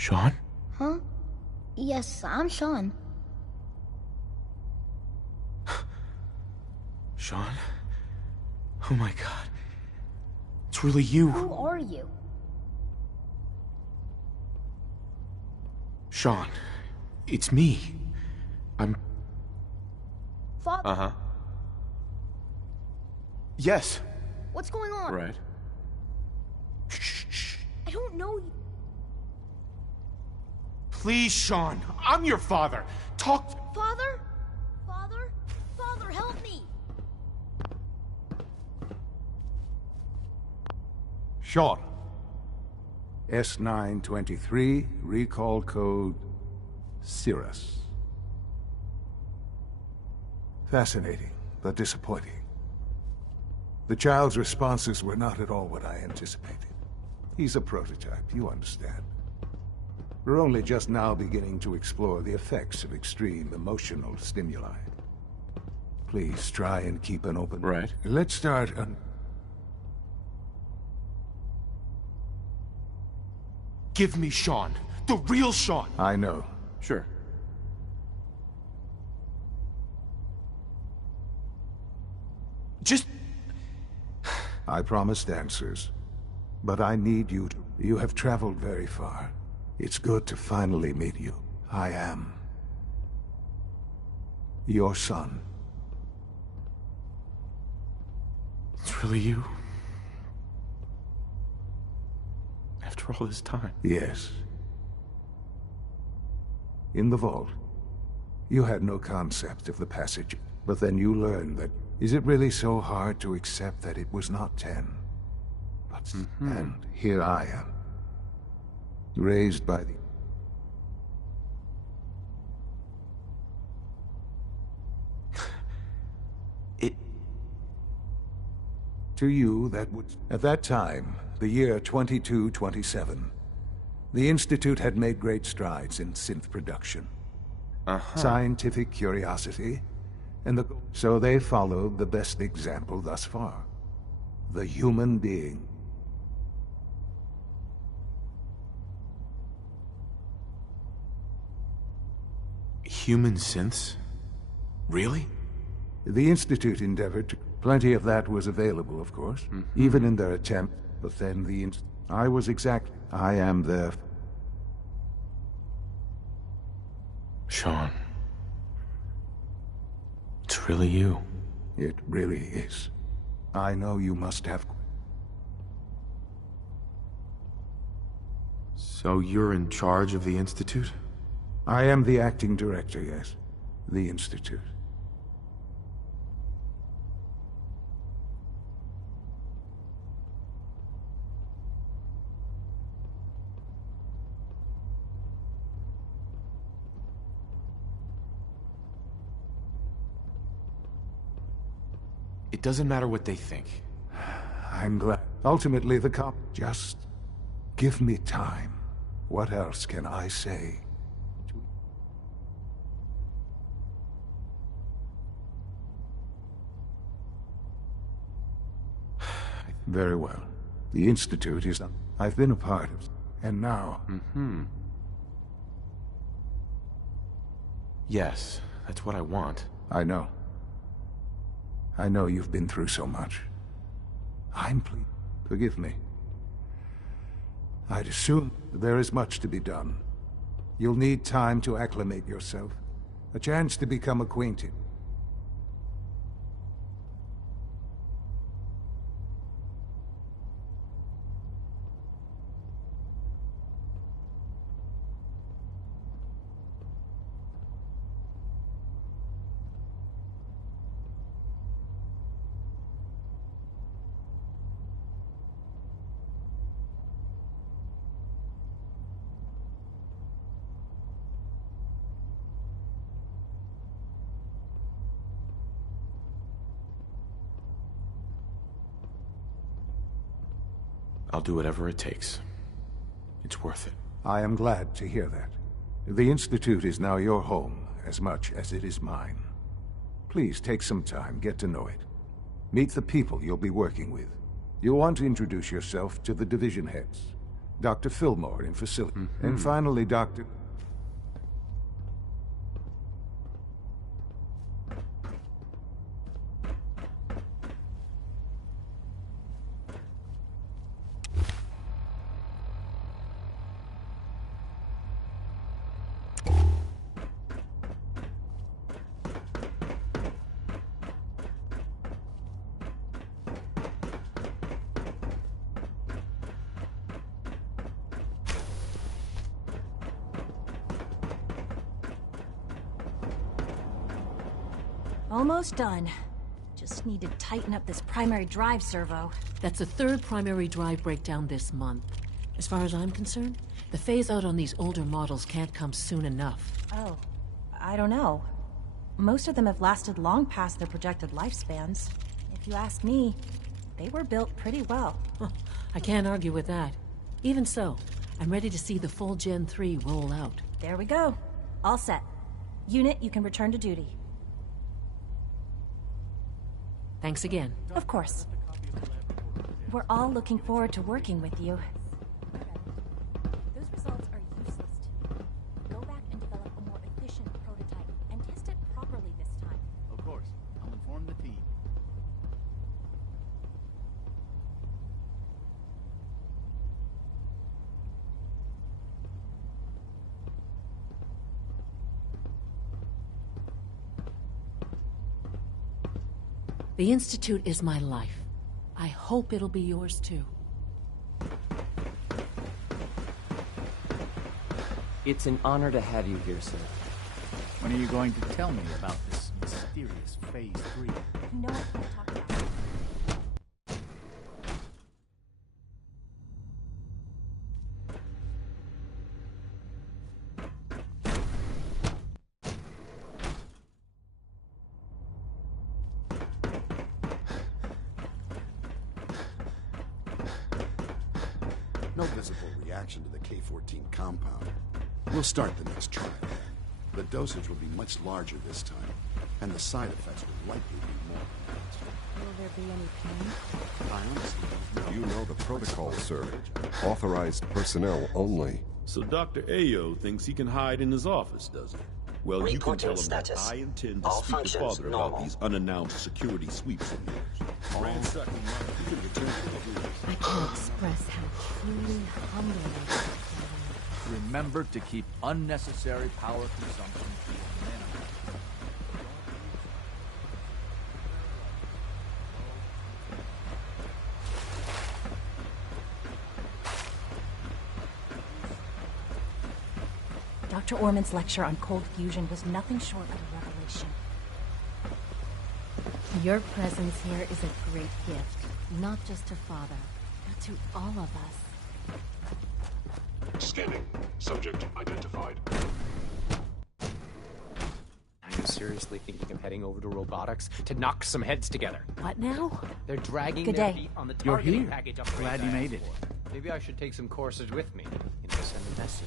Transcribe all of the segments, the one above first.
Sean? Huh? Yes, I'm Sean. Sean? Oh my god. It's really you. Who are you? Sean, it's me. I'm... Father? Uh-huh. Yes. What's going on? Right. Shh. I don't know you. Please, Sean. I'm your father. Talk... Father? Father? Father, help me! Sean. S923, recall code Cirrus. Fascinating, but disappointing. The child's responses were not at all what I anticipated. He's a prototype, you understand. We're only just now beginning to explore the effects of extreme emotional stimuli. Please try and keep an open... Right. Let's start on... Give me Sean. The real Sean. I know. Sure. Just... I promised answers. But I need you to... You have traveled very far. It's good to finally meet you. I am... your son. It's really you. After all this time. Yes. In the vault, you had no concept of the passage, but then you learned that... Is it really so hard to accept that it was not 10? But... And here I am. Raised by the... To you, that would... At that time, the year 2227, the Institute had made great strides in synth production. Scientific curiosity, and the... So they followed the best example thus far. The human being. Human synths? Really? The Institute endeavored to... Plenty of that was available, of course, even in their attempt, but then the I was exact... I am their... Sean. It's really you. It really is. I know you must have... So you're in charge of the Institute? I am the acting director, yes. The Institute. It doesn't matter what they think. I'm glad. Ultimately, the cop... Just... give me time. What else can I say? Very well. The Institute is... I've been a part of... And now... Yes, that's what I want. I know. I know you've been through so much. I'm pleased. Forgive me. I'd assume there is much to be done. You'll need time to acclimate yourself. A chance to become acquainted. I'll do whatever it takes. It's worth it. I am glad to hear that. The Institute is now your home, as much as it is mine. Please take some time, get to know it. Meet the people you'll be working with. You'll want to introduce yourself to the division heads. Dr. Fillmore in facility. And finally, Dr. Almost done. Just need to tighten up this primary drive servo. That's the third primary drive breakdown this month. As far as I'm concerned, the phase-out on these older models can't come soon enough. Oh, I don't know. Most of them have lasted long past their projected lifespans. If you ask me, they were built pretty well. I can't argue with that. Even so, I'm ready to see the full Gen 3 roll out. There we go. All set. Unit, you can return to duty. Thanks again. Of course. We're all looking forward to working with you. Those results are useless to me. Go back and develop a more efficient prototype and test it properly this time. Of course. I'll inform the team. The Institute is my life. I hope it'll be yours too. It's an honor to have you here, sir. When are you going to tell me about this mysterious Phase 3? You know I can't talk about it. No visible reaction to the K-14 compound. We'll start the next trial. The dosage will be much larger this time, and the side effects will likely be more pronounced. Will there be any pain? I honestly don't know. You know the protocol, sir. Authorized personnel only. So Dr. Ayo thinks he can hide in his office, does he? Well, you can tell him that I intend to speak to Father about these unannounced security sweeps of yours. Ransacking my... You can return to the rules. I can't express how truly humbling it is. Remember to keep unnecessary power consumption to a minimum. Dr. Orman's lecture on cold fusion was nothing short of a revelation. Your presence here is a great gift, not just to Father, but to all of us. Scanning. Subject identified. Are you seriously thinking of heading over to robotics to knock some heads together? What now? They're dragging Good their day. feet on the You're targeting here. package upgrades Glad you I made asked it. for. Maybe I should take some courses with me. Send a message.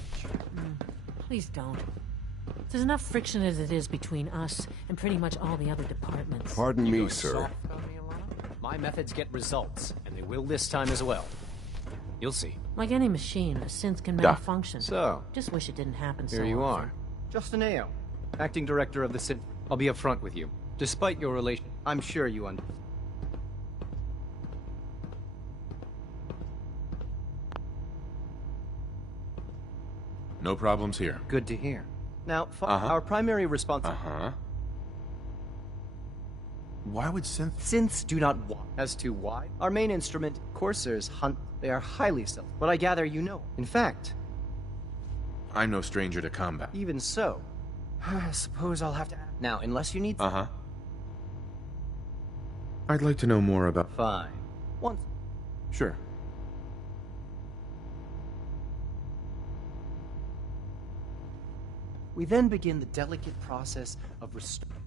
Please don't. There's enough friction as it is between us and pretty much all the other departments. Pardon me, Going sir. soft on me, Alana? My methods get results, and they will this time as well. You'll see. Like any machine, a synth can malfunction. So, Just wish it didn't happen so here you often. are. Justin Ayo, acting director of the City. I'll be upfront with you. Despite your relation, I'm sure you No problems here. Good to hear. Now, our primary response... Why would Synths do not walk. As to why, our main instrument, coursers, hunt. They are highly stealth. But I gather you know. In fact, I'm no stranger to combat. even so, I suppose I'll have to... Now, unless you need... I'd like to know more about... Fine. Once... Sure. We then begin the delicate process of restoring...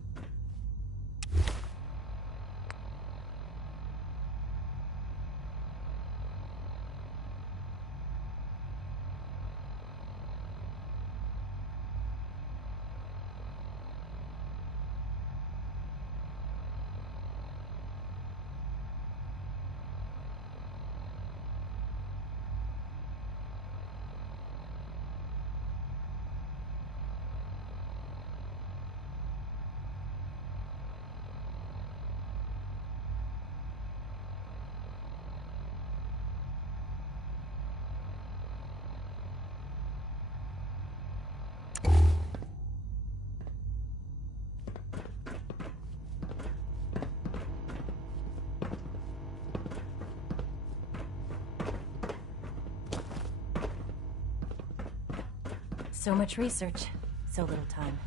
So much research, so little time.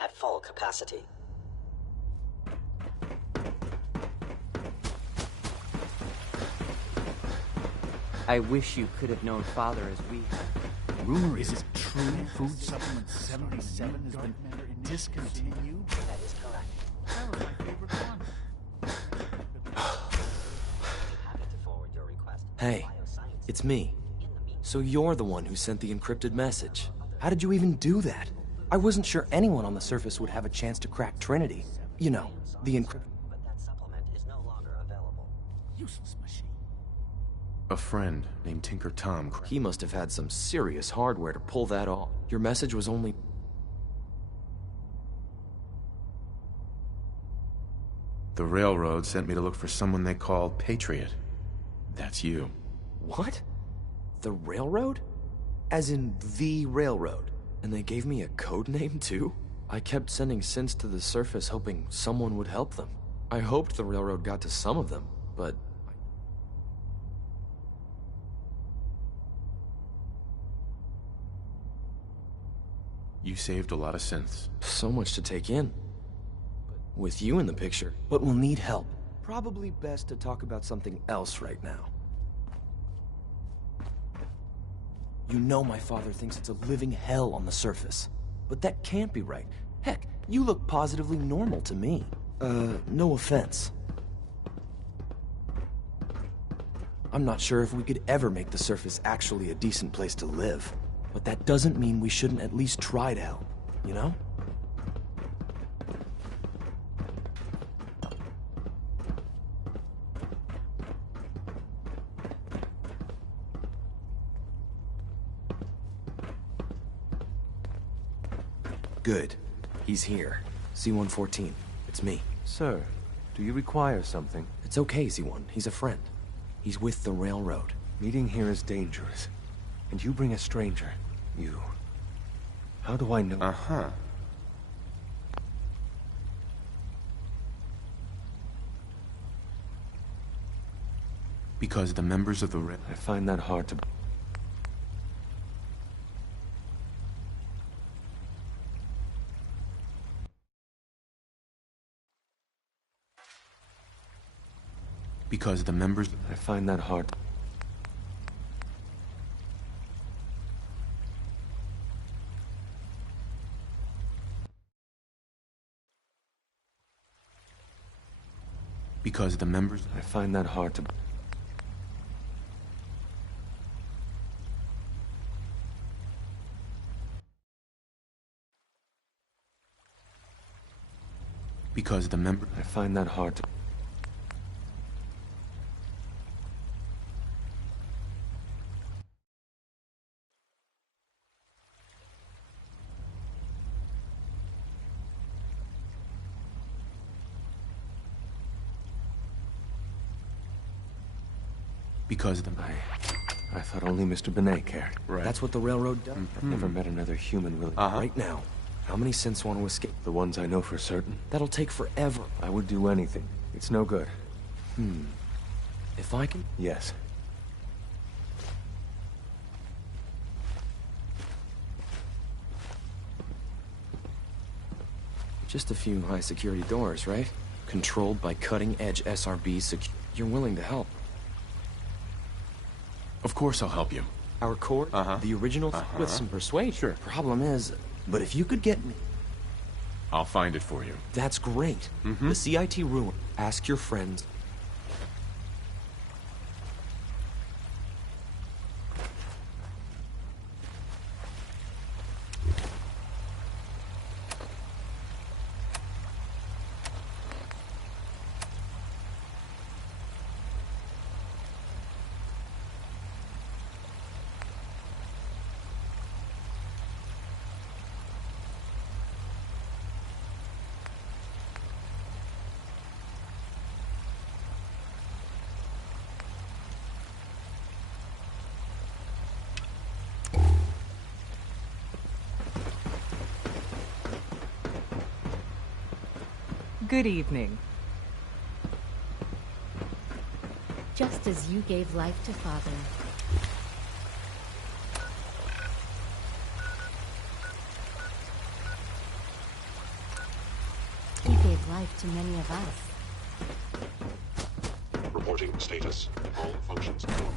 At full capacity. I wish you could have known Father as we have. Rumor is it true Food Supplement 77 has been discontinued? That is correct. That was my favorite one. Happy to forward your request. Hey, it's me. So you're the one who sent the encrypted message. How did you even do that? I wasn't sure anyone on the surface would have a chance to crack Trinity. You know, the encrypt... But that supplement is no longer available. Useless machine. A friend named Tinker Tom. He must have had some serious hardware to pull that off. Your message was only... The railroad sent me to look for someone they called Patriot. That's you. What? The railroad? As in the railroad? And they gave me a code name, too? I kept sending synths to the surface hoping someone would help them. I hoped the railroad got to some of them, but... You saved a lot of synths. So much to take in. With you in the picture, but we'll need help. Probably best to talk about something else right now. You know my father thinks it's a living hell on the surface. But that can't be right. Heck, you look positively normal to me. No offense. I'm not sure if we could ever make the surface actually a decent place to live. But that doesn't mean we shouldn't at least try to help, you know? Good. He's here. C-114. It's me. Sir, do you require something? It's okay, Z1. He's a friend. He's with the railroad. Meeting here is dangerous. And you bring a stranger. You... How do I know? Uh-huh. Because the members of the I find that hard to... Because the members... I find that hard. Because the members... I find that hard to... Because the member... I find that hard to... Because the... I thought only Mr. Benet cared. Right. That's what the railroad does. I've never met another human willing... Right now, how many synths want to escape? The ones I know for certain. That'll take forever. I would do anything. It's no good. If I can... Yes. Just a few high-security doors, right? Controlled by cutting-edge SRB You're willing to help. Of course I'll help you. Our core? The original? With some persuasion. Sure. Problem is... But if you could get me... I'll find it for you. That's great. The CIT ruin. Ask your friends. Good evening. Just as you gave life to Father. He gave life to many of us. Reporting status. All functions normal.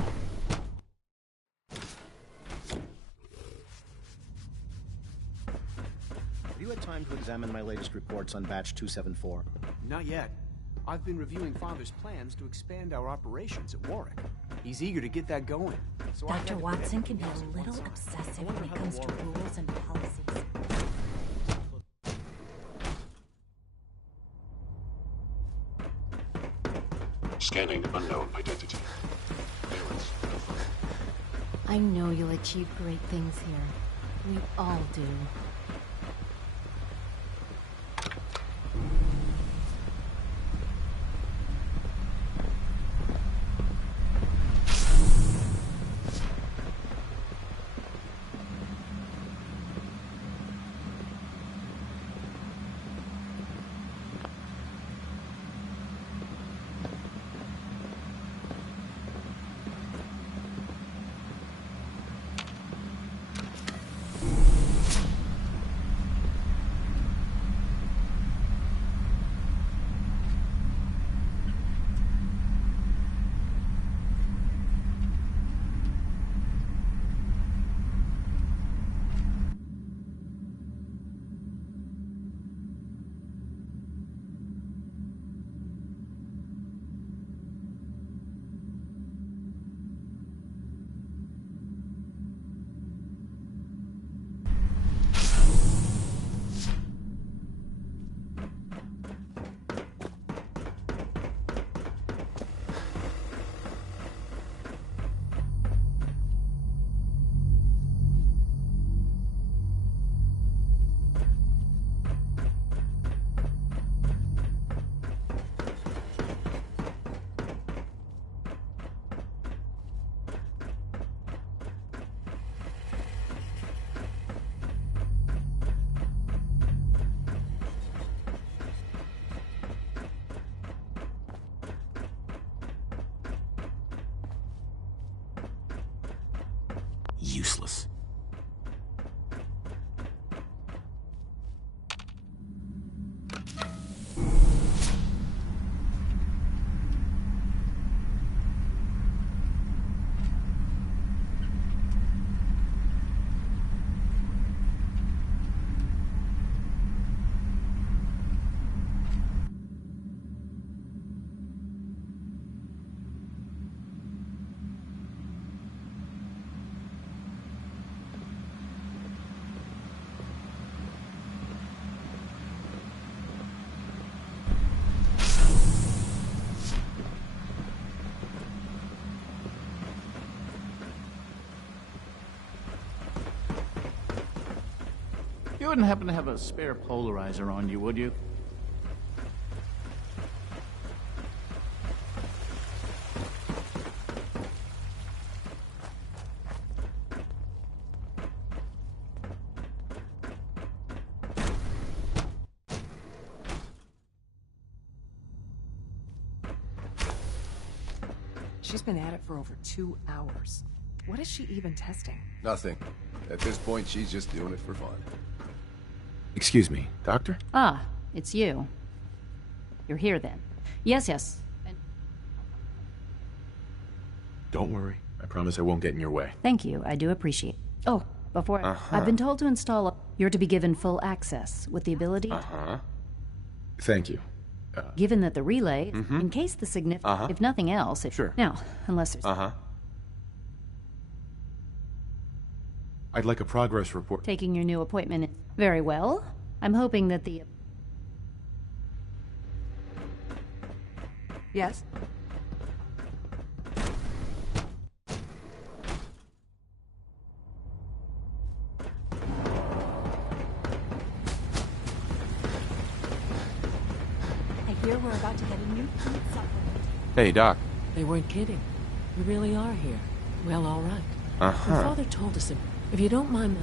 Have you had time to examine my latest reports on Batch 274? Not yet. I've been reviewing Father's plans to expand our operations at Warwick. He's eager to get that going. So Dr. Watson can be a little obsessive when it comes to rules and policies. Scanning unknown identity. Clearance confirmed. I know you'll achieve great things here. We all do. Useless. You wouldn't happen to have a spare polarizer on you, would you? She's been at it for over 2 hours. What is she even testing? Nothing. At this point, she's just doing it for fun. Excuse me, Doctor? Ah, it's you. You're here then. Yes, yes. Don't worry. I promise I won't get in your way. Thank you. I do appreciate. Oh, before I've been told to install you're to be given full access with the ability Thank you. given that the relay in case the significant if nothing else Sure. Now, unless there's I'd like a progress report. taking your new appointment very well. I'm hoping that the Yes? I hear we're about to get a new food supplement. Hey, Doc. They weren't kidding. We really are here. Well, all right. Uh-huh. Your father told us if you don't mind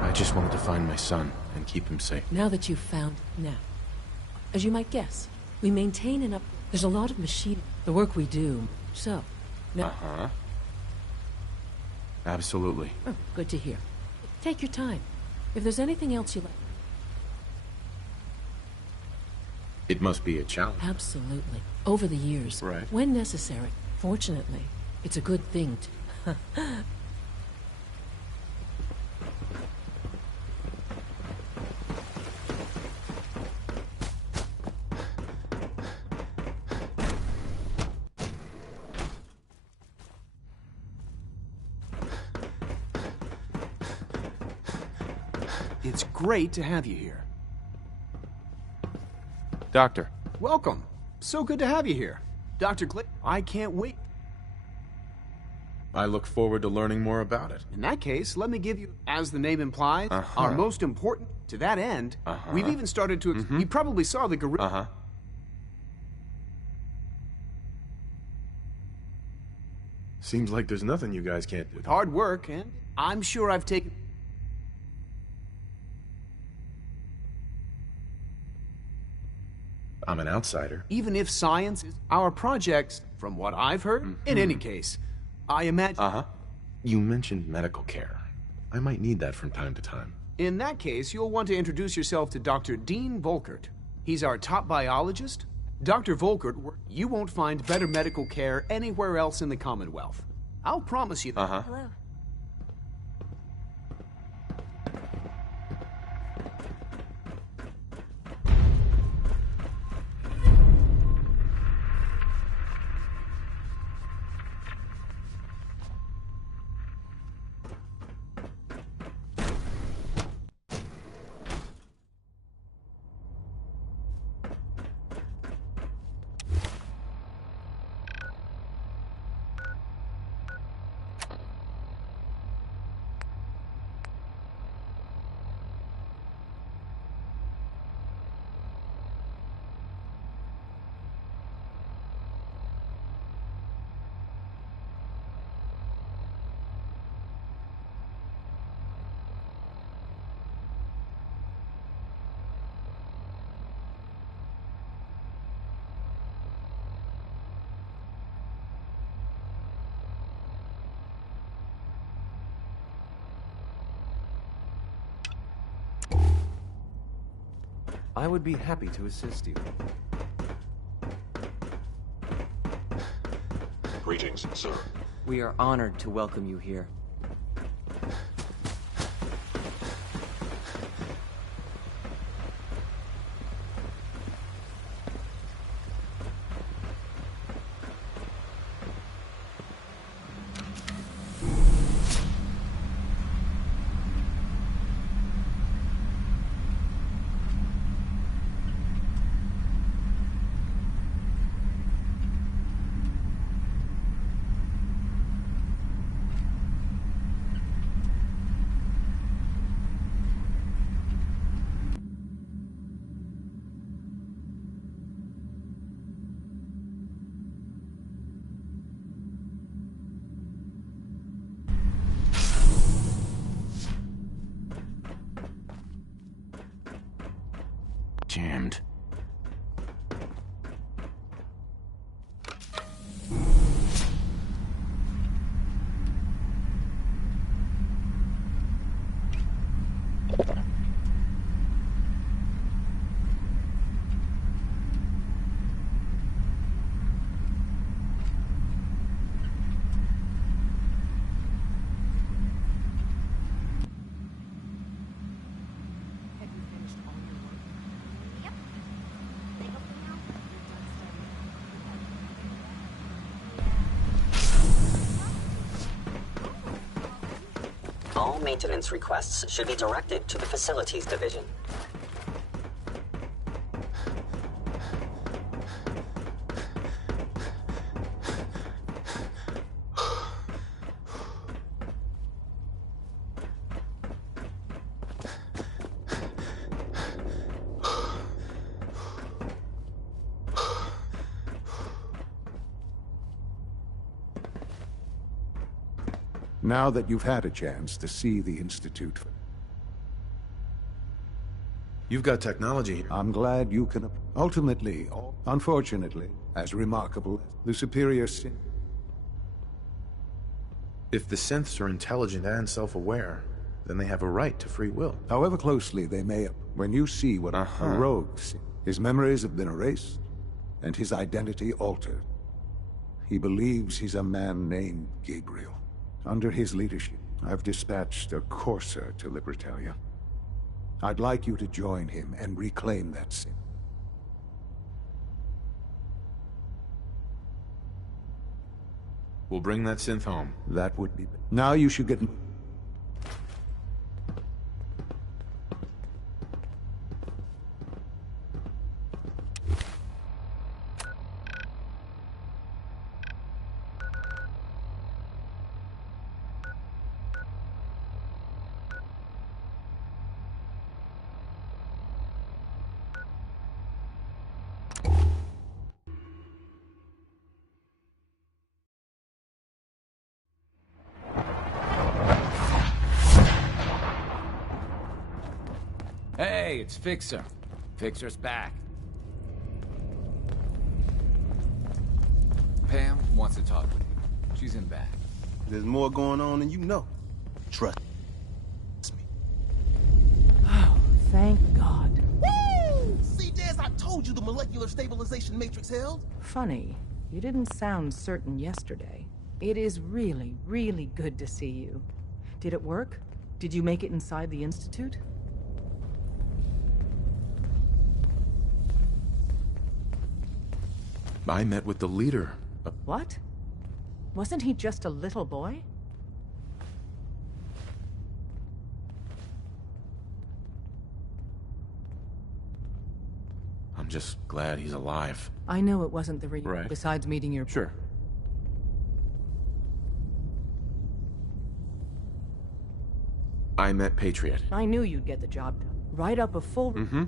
I just wanted to find my son and keep him safe. Now that you've found now, as you might guess, we maintain and up. There's a lot of machine. The work we do. So, now. Absolutely. Oh, good to hear. Take your time. If there's anything else you like. It must be a challenge. Absolutely. Over the years. Right. When necessary. Fortunately, it's a good thing to. It's great to have you here. Doctor. Welcome. So good to have you here. Dr. Clay, I can't wait. I look forward to learning more about it. In that case, let me give you, as the name implies, our most important. To that end, we've even started to... You probably saw the gorilla... Seems like there's nothing you guys can't do. With hard work, and I'm sure I've taken... I'm an outsider. Even if science is our projects, from what I've heard, in any case, I imagine... You mentioned medical care. I might need that from time to time. In that case, you'll want to introduce yourself to Dr. Dean Volkert. He's our top biologist. Dr. Volkert, you won't find better medical care anywhere else in the Commonwealth. I'll promise you that. Hello. I would be happy to assist you. Greetings, sir. We are honored to welcome you here. damned. All maintenance requests should be directed to the Facilities Division. Now that you've had a chance to see the Institute, you've got technology here. I'm glad you can... Ultimately, unfortunately, as remarkable, the superior sin... If the synths are intelligent and self-aware, then they have a right to free will. However closely they may... When you see what a rogue... His memories have been erased, and his identity altered. He believes he's a man named Gabriel. Under his leadership, I've dispatched a courser to Libertalia. I'd like you to join him and reclaim that sin. We'll bring that synth home. That would be... Now you should get... Hey, it's Fixer. Fixer's back. Pam wants to talk with you. She's in back. There's more going on than you know. Trust me. Oh, thank God. Woo! See, Des, I told you the molecular stabilization matrix held. Funny, you didn't sound certain yesterday. It is really, really good to see you. Did it work? Did you make it inside the Institute? I met with the leader. What? Wasn't he just a little boy? I'm just glad he's alive. I know it wasn't the real. Right. Besides meeting your... Sure. I met Patriot. I knew you'd get the job done. Write up a full... Mm-hmm.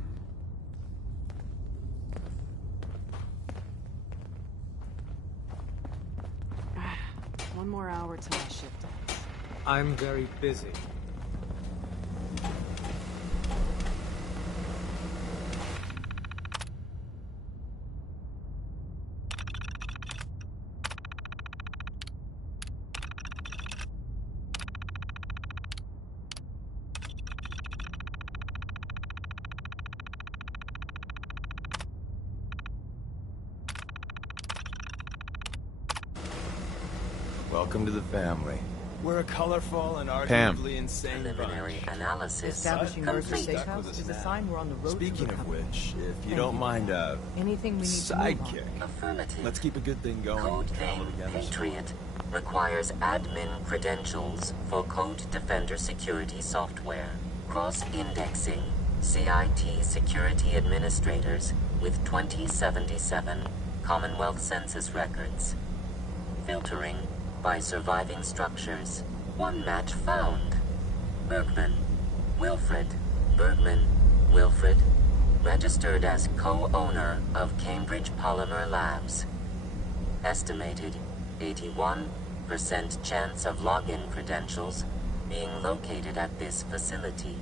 One more hour till my shift ends. I'm very busy. Welcome to the family. We're a colorful and Pam. arguably insane Preliminary analysis Establishing Mercer's complete. safe house is a sign we're on the road Speaking to of recovery. which, if you Thank don't you. mind a Anything we need sidekick, Affirmative. let's keep a good thing going. Code Follow name together. Patriot requires admin credentials for Code Defender security software. Cross-indexing CIT security administrators with 2077 Commonwealth Census records. Filtering by surviving structures. One match found. Bergman. Wilfred. Bergman. Wilfred. Registered as co-owner of Cambridge Polymer Labs. Estimated 81% chance of login credentials being located at this facility.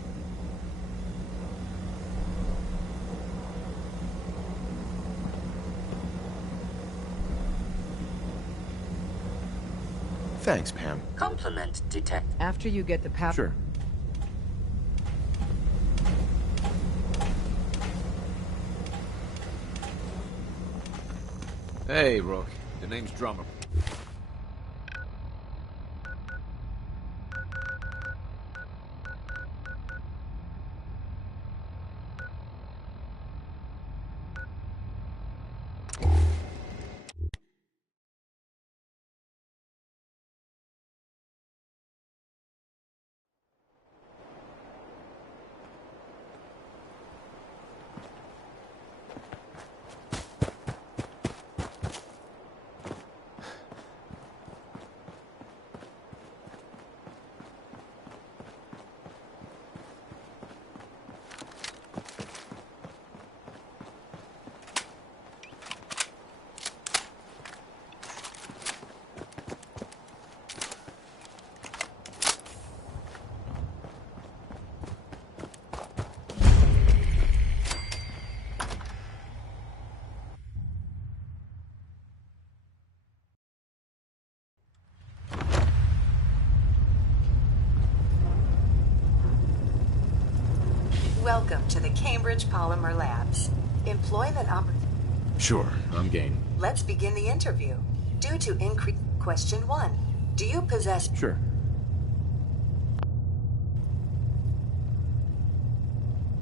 Thanks, Pam. Compliment detect. After you get the power... Sure. Hey, Rook. The name's Drummer. Welcome to the Cambridge Polymer Labs. Employment opportunity. Sure, I'm game. Let's begin the interview. Due to increase... Question 1. Do you possess... Sure.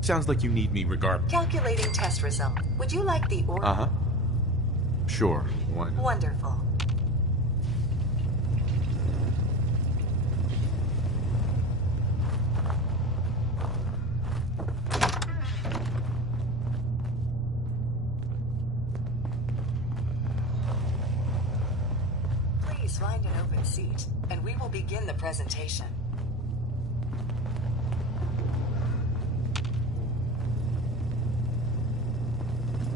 Sounds like you need me regardless. Calculating test result. Would you like the order? Uh-huh. Sure, why not? Wonderful. Please find an open seat, and we will begin the presentation.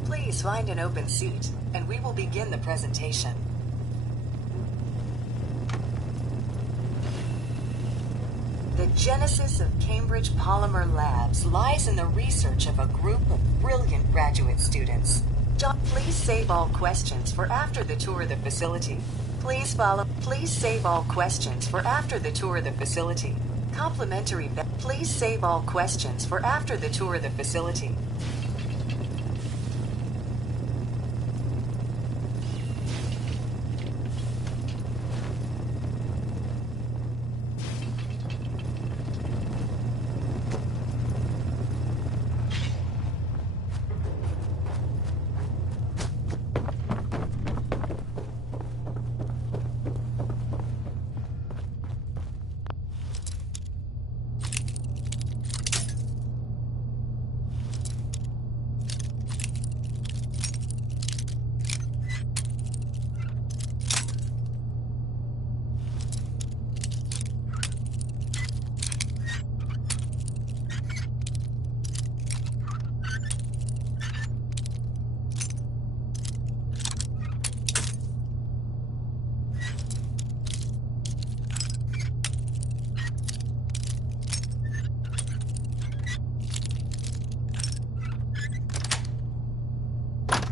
Please find an open seat, and we will begin the presentation. The genesis of Cambridge Polymer Labs lies in the research of a group of brilliant graduate students. Please save all questions for after the tour of the facility. Please save all questions for after the tour of the facility. Complimentary. Please save all questions for after the tour of the facility.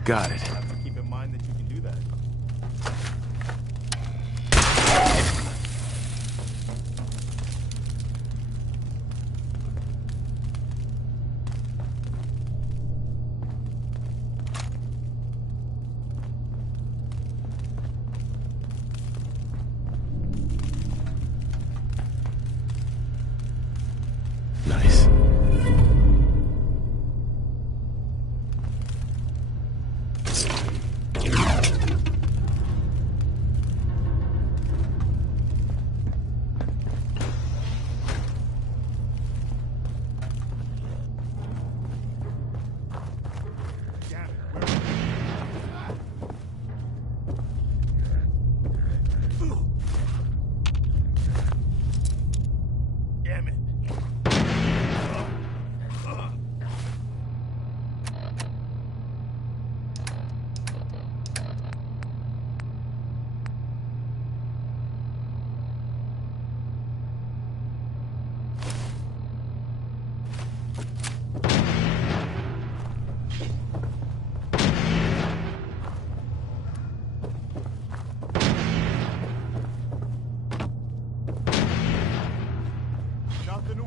Got it. Have to keep in mind that you can do that. Nice.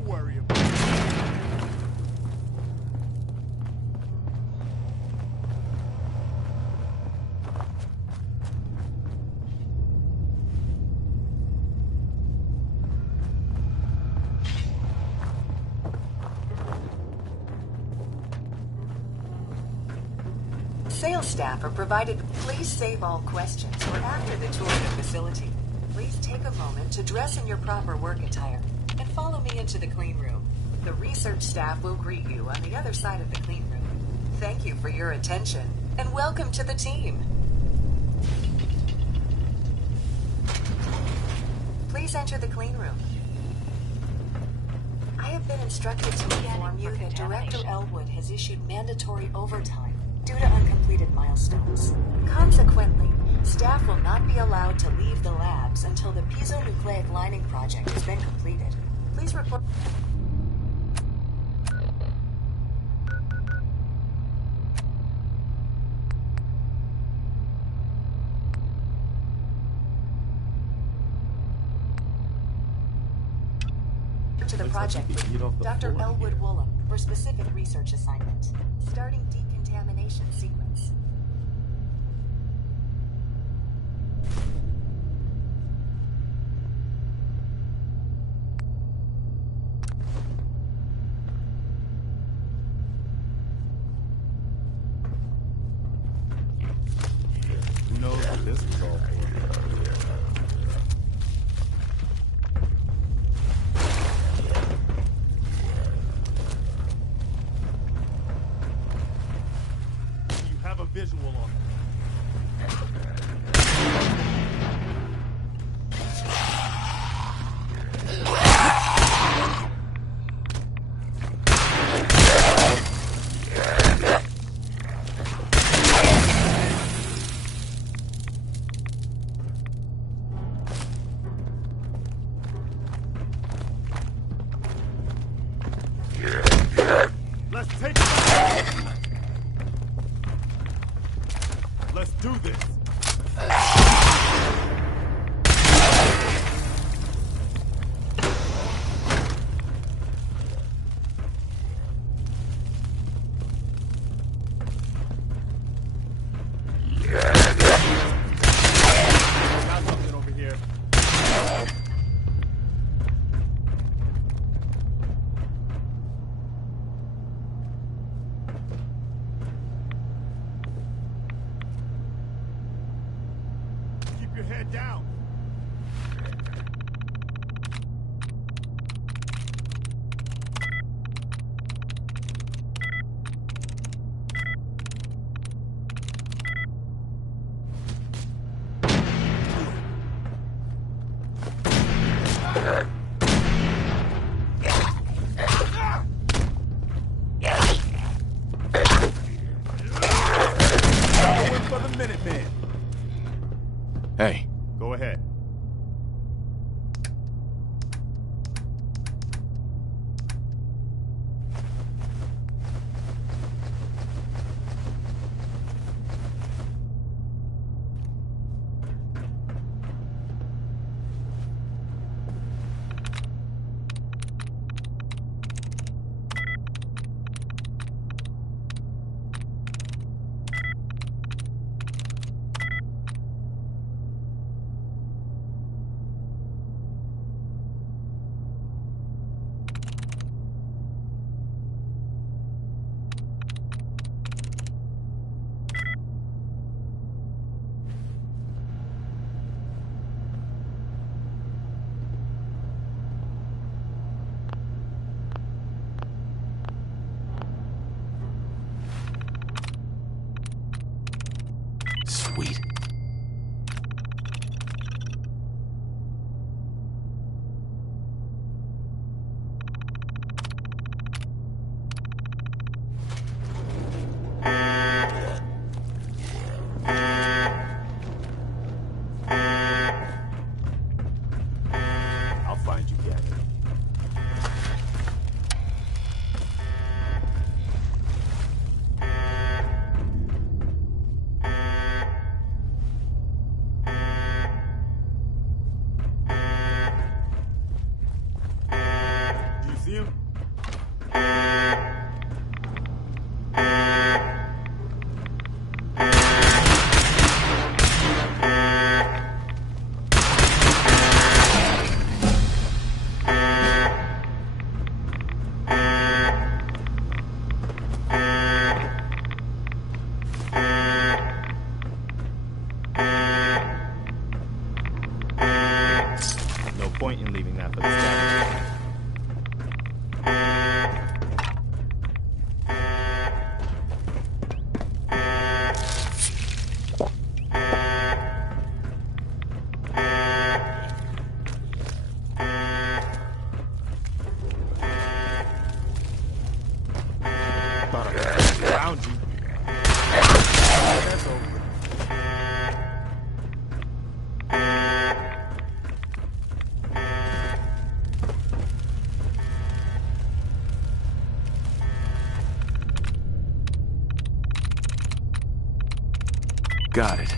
worry about it. Sales staff are provided. Please save all questions for after the tour of the facility. Please take a moment to dress in your proper work attire and follow me into the clean room. The research staff will greet you on the other side of the clean room. Thank you for your attention and welcome to the team. Please enter the clean room. I have been instructed to inform you that Director Elwood has issued mandatory overtime due to uncompleted milestones. Consequently, staff will not be allowed to leave the labs until the piezonucleic lining project has been completed. Please report. To the project with Dr. Elwood Woolham for specific research assignment. Starting decontamination sequence. Who knows what this is all for? A visual on Let's take it. Let's do this. Got something over here. Keep your head down. Going for the Minuteman. Hey. Go ahead. Sweet. I'll find you, Gavin. definitely leaving that for the scavenger. Found you. That's over. Got it.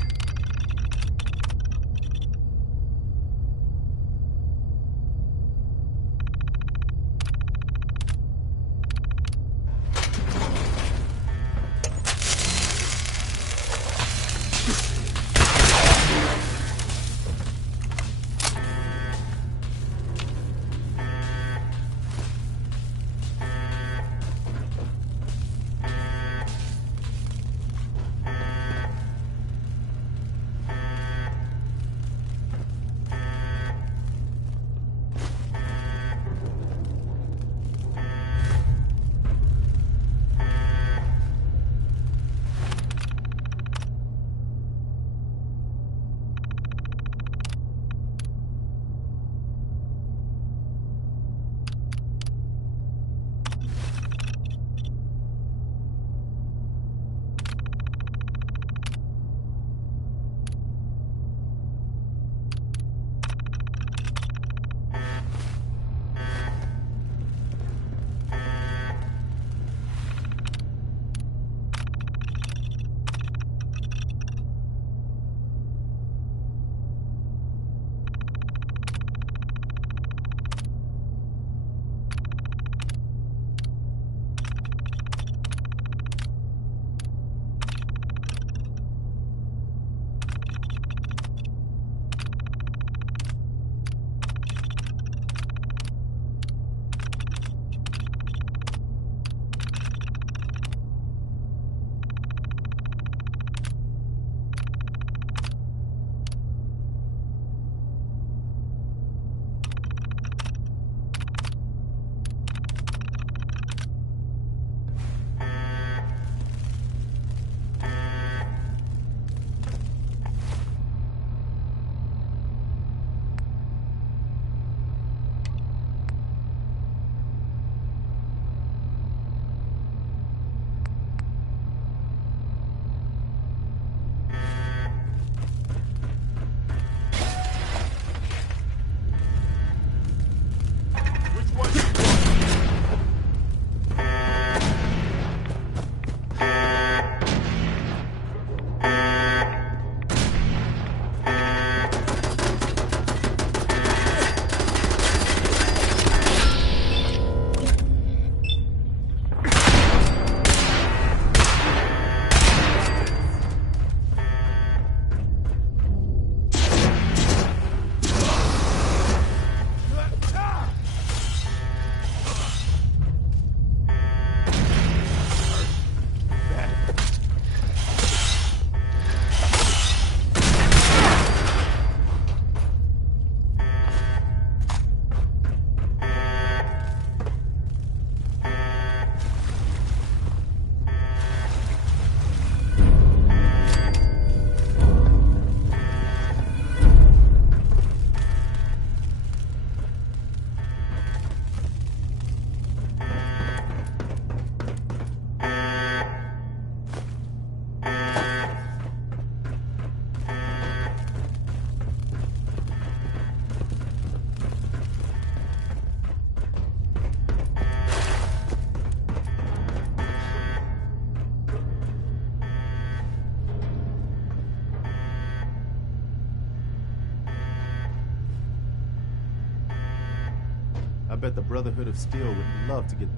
I bet the Brotherhood of Steel would love to get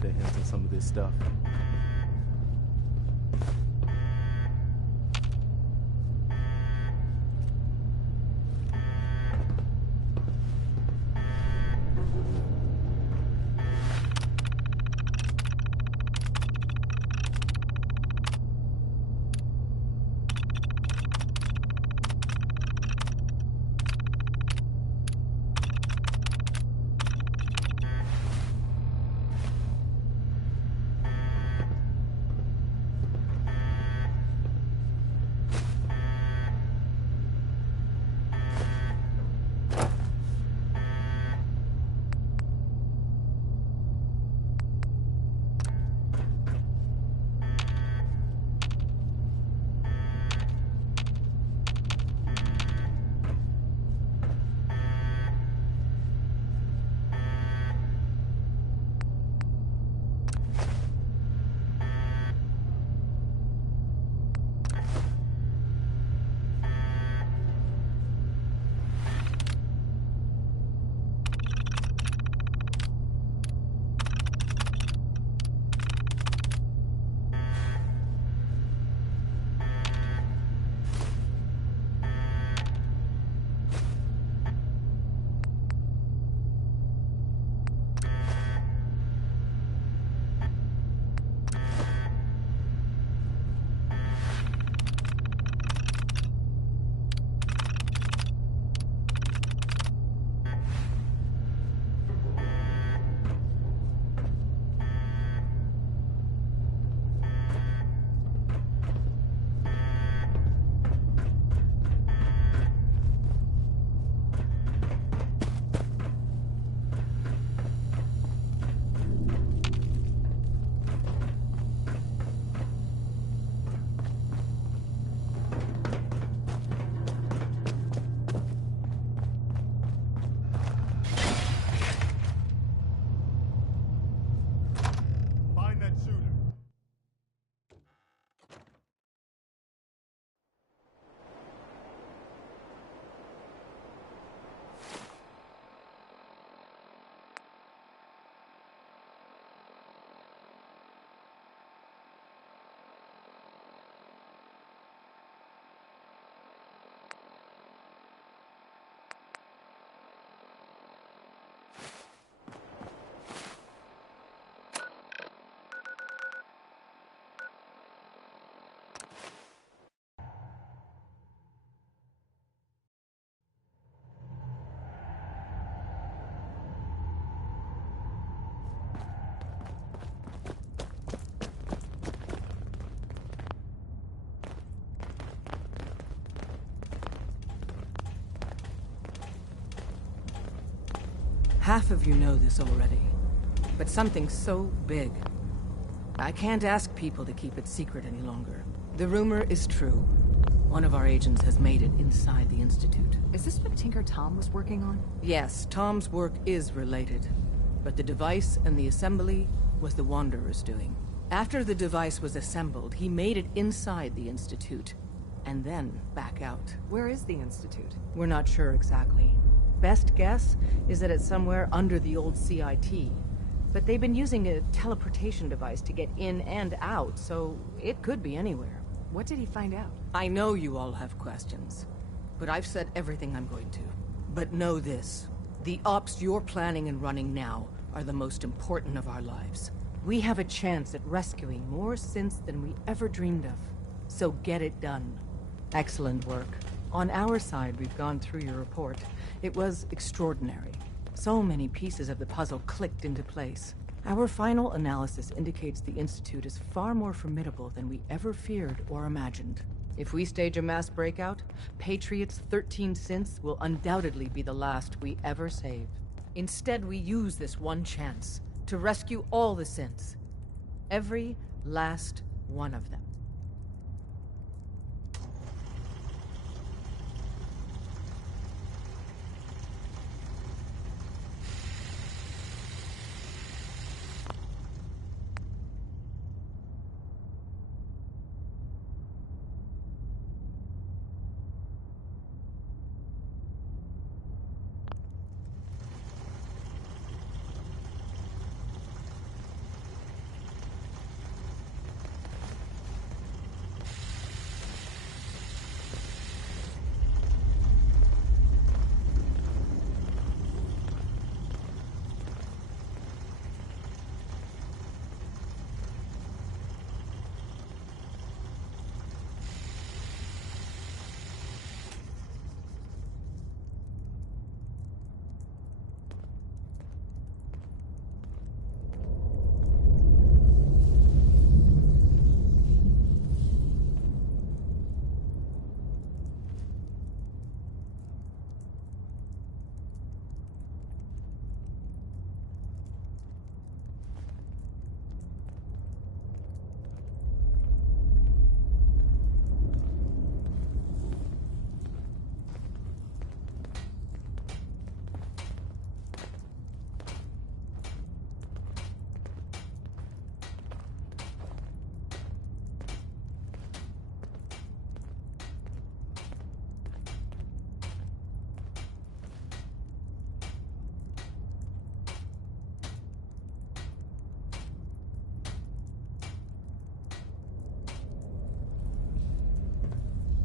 their hands on some of this stuff. Half of you know this already, but something so big, I can't ask people to keep it secret any longer. The rumor is true. One of our agents has made it inside the Institute. Is this what Tinker Tom was working on? Yes, Tom's work is related, but the device and the assembly was the Wanderer's doing. After the device was assembled, he made it inside the Institute, and then back out. Where is the Institute? We're not sure exactly. Best guess is that it's somewhere under the old CIT. But they've been using a teleportation device to get in and out, so it could be anywhere. What did he find out? I know you all have questions, but I've said everything I'm going to. But know this, the ops you're planning and running now are the most important of our lives. We have a chance at rescuing more synths than we ever dreamed of. So get it done. Excellent work. On our side, we've gone through your report. It was extraordinary. So many pieces of the puzzle clicked into place. Our final analysis indicates the Institute is far more formidable than we ever feared or imagined. If we stage a mass breakout, Patriot's 13 synths will undoubtedly be the last we ever save. Instead, we use this one chance to rescue all the synths. Every last one of them.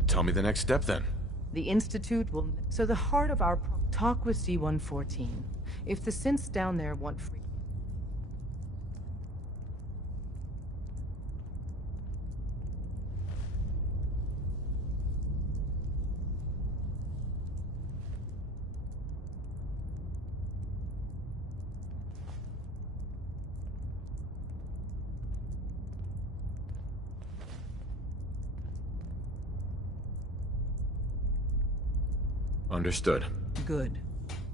Tell me the next step, then. The Institute will... So the heart of our... Talk with C-114. If the synths down there want free... Understood. Good.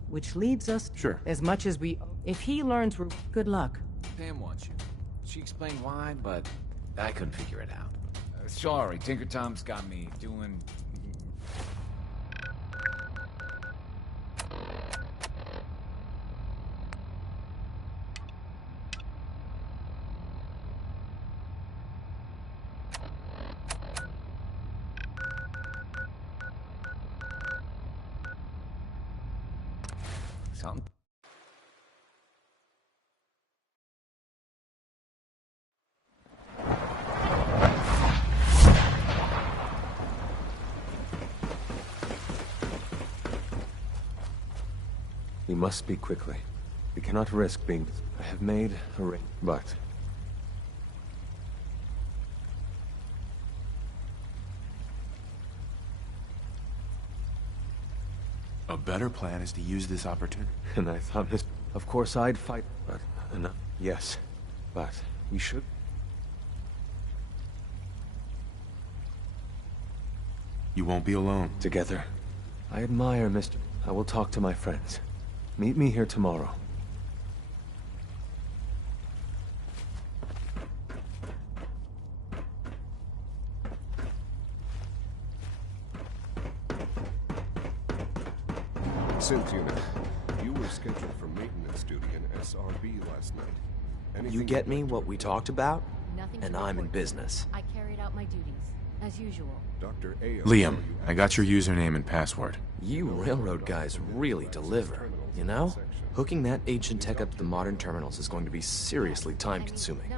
Which leads us... Sure. As much as we... If he learns we're... Good luck. Pam wants you. She explained why, but I couldn't figure it out. Sorry, Tinker Tom's got me doing... something. We must speak quickly. We cannot risk being... I have made a ring, but... A better plan is to use this opportunity. And I thought this... Of course I'd fight, but... enough. Yes, but we should... You won't be alone. Together. I admire Mr... I will talk to my friends. Meet me here tomorrow. Synth unit, you were scheduled for maintenance duty in SRB last night. You get me what we talked about? Nothing to And I'm in report. business. I carried out my duties, as usual. Dr. A. Liam, I got your username and password. You railroad guys really deliver, you know? Hooking that ancient tech up to the modern terminals is going to be seriously time-consuming,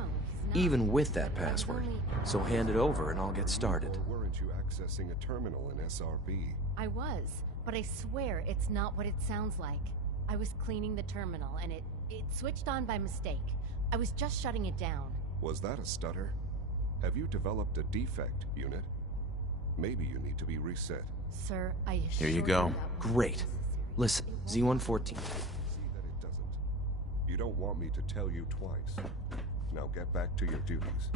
even with that password. So hand it over and I'll get started. Or weren't you accessing a terminal in SRB? I was, but I swear it's not what it sounds like. I was cleaning the terminal and it switched on by mistake. I was just shutting it down. Was that a stutter? Have you developed a defect, unit? Maybe you need to be reset. Sir, I assure Here you go. Great. Listen, Z-114. See that it doesn't. You don't want me to tell you twice. Now get back to your duties.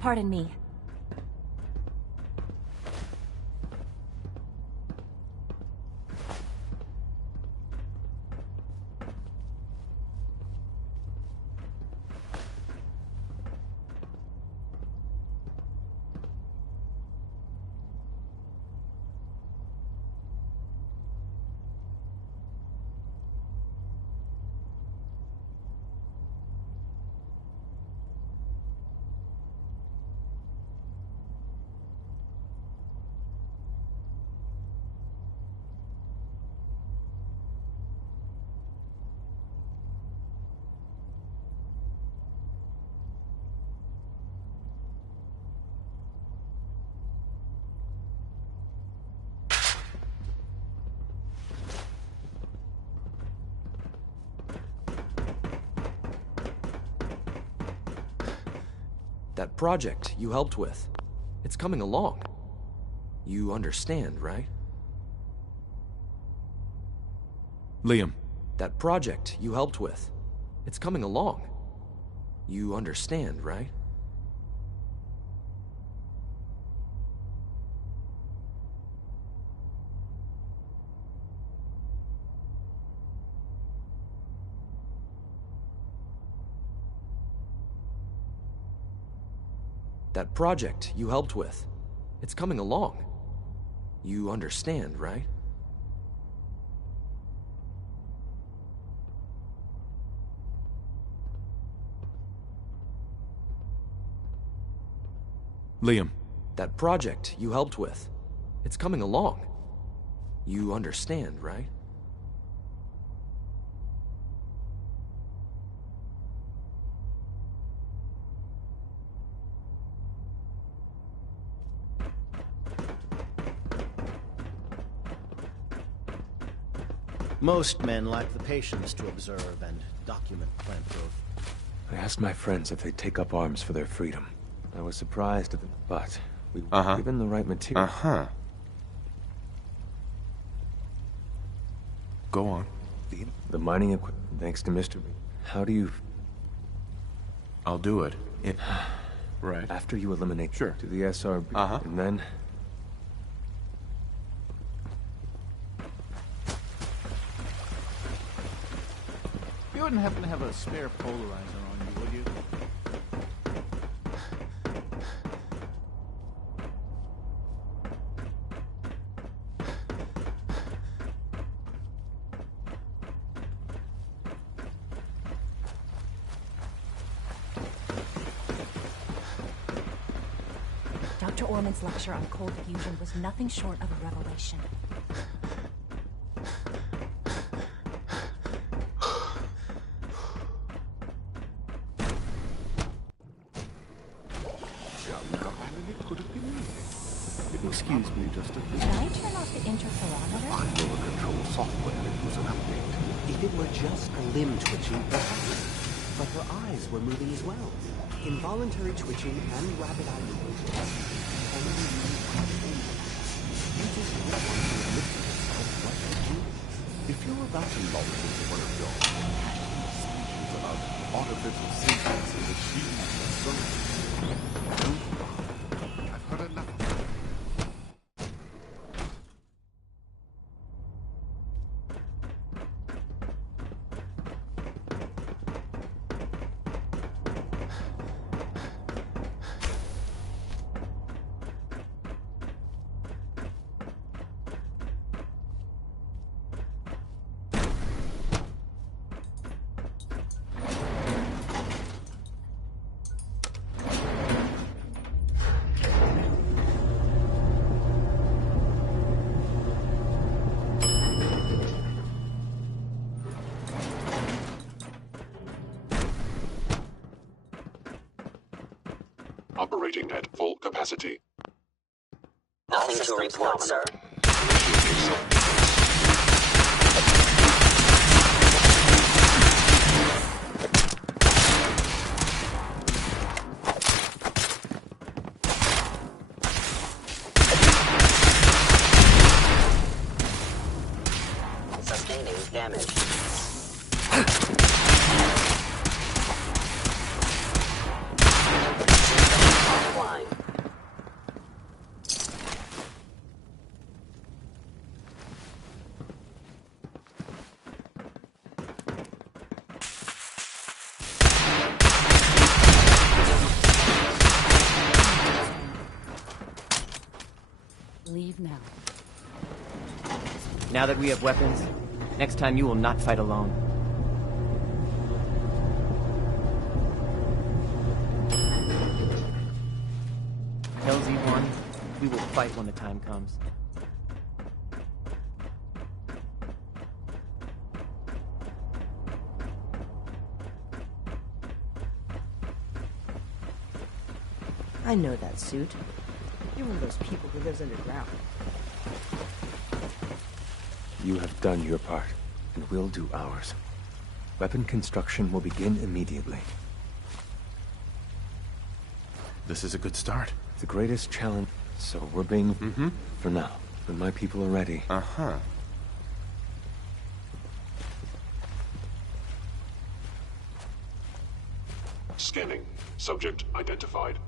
Pardon me. That project you helped with, it's coming along. You understand, right? Liam. That project you helped with, it's coming along. You understand, right? That project you helped with, it's coming along. You understand, right? Liam. That project you helped with, it's coming along. You understand, right? Most men lack the patience to observe and document plant growth. I asked my friends if they'd take up arms for their freedom. I was surprised at them, but we were given the right material. Go on. The mining equipment, thanks to Mr. B. How do you... I'll do it. Right. After you eliminate to the SRB, and then... You wouldn't happen to have a spare polarizer on you, would you? Dr. Orman's lecture on cold fusion was nothing short of a revelation. Excuse me just a Did I turn off the interferometer? Lower control software. It was an update. If it were just a limb twitching, perhaps. But her eyes were moving as well. Involuntary twitching and rapid eye movement. You just don't want to admit to yourself what you're doing. If you're about to launch into one of your speeches about artificial synthesis achieving the soul, I've heard enough of it. Operating at full capacity. Nothing to report, sir. Sustaining damage. Offline. Leave now. Now that we have weapons, next time you will not fight alone. Tell Z1, we will fight when the time comes. I know that suit. You're one of those people who lives underground. You have done your part, and we'll do ours. Weapon construction will begin immediately. This is a good start. The greatest challenge, so we're being... for now. When my people are ready. Uh-huh. Scanning. Subject identified.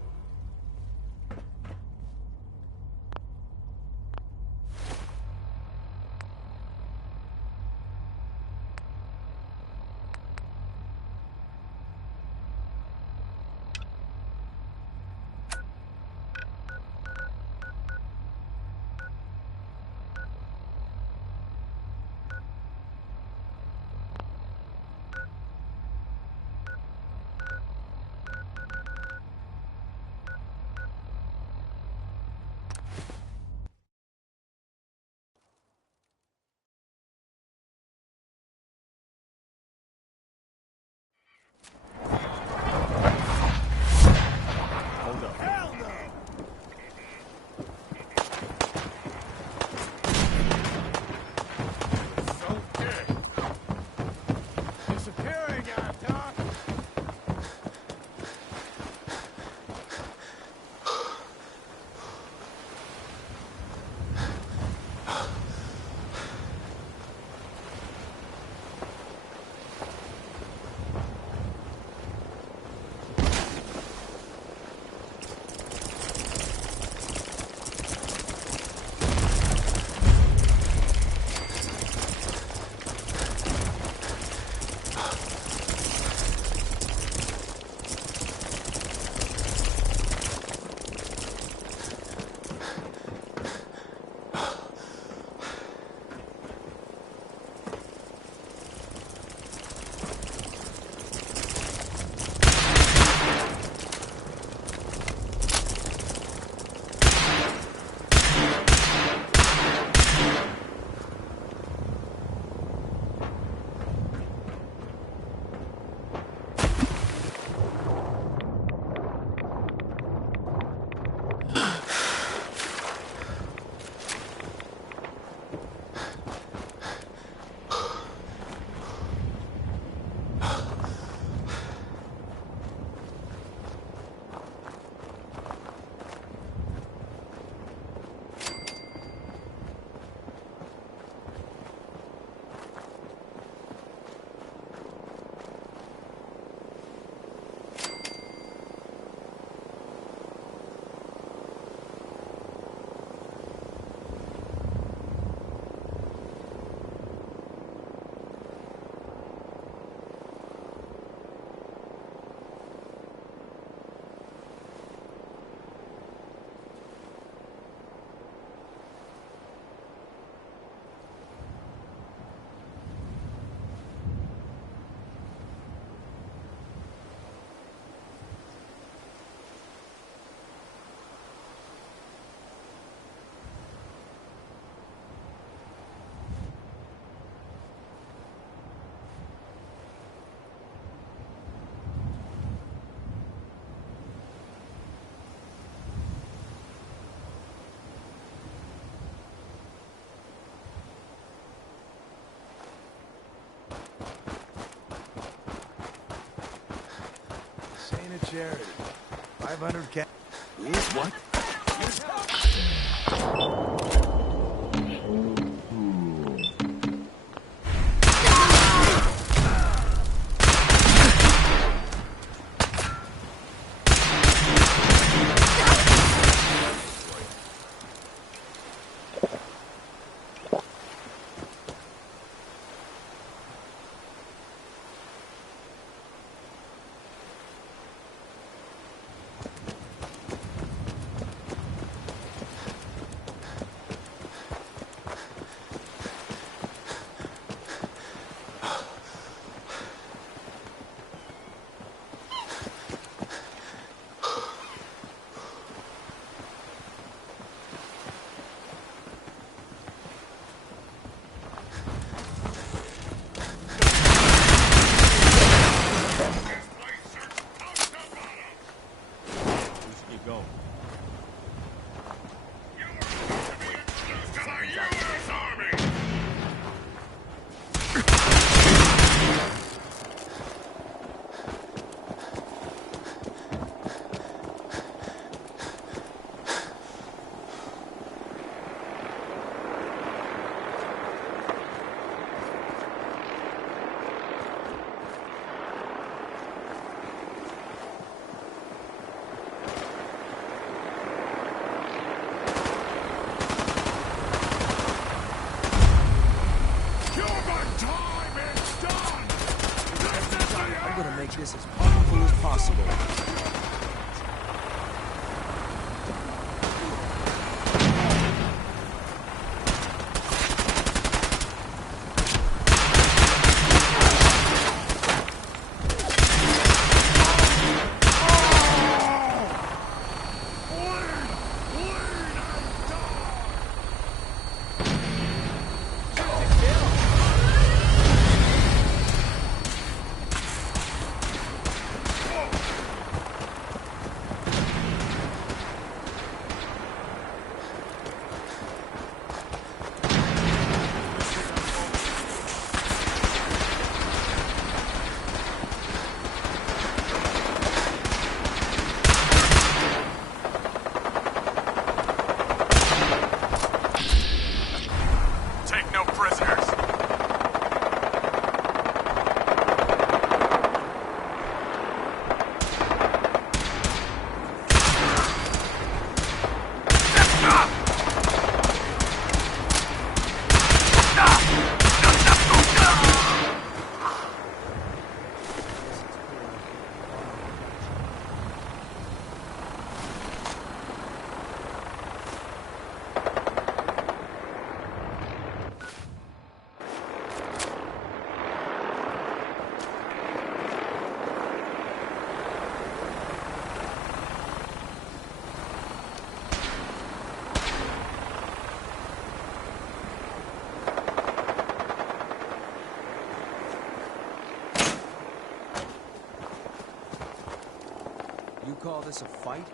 charity. 500 ca- What? Make this as powerful as possible. You call this a fight?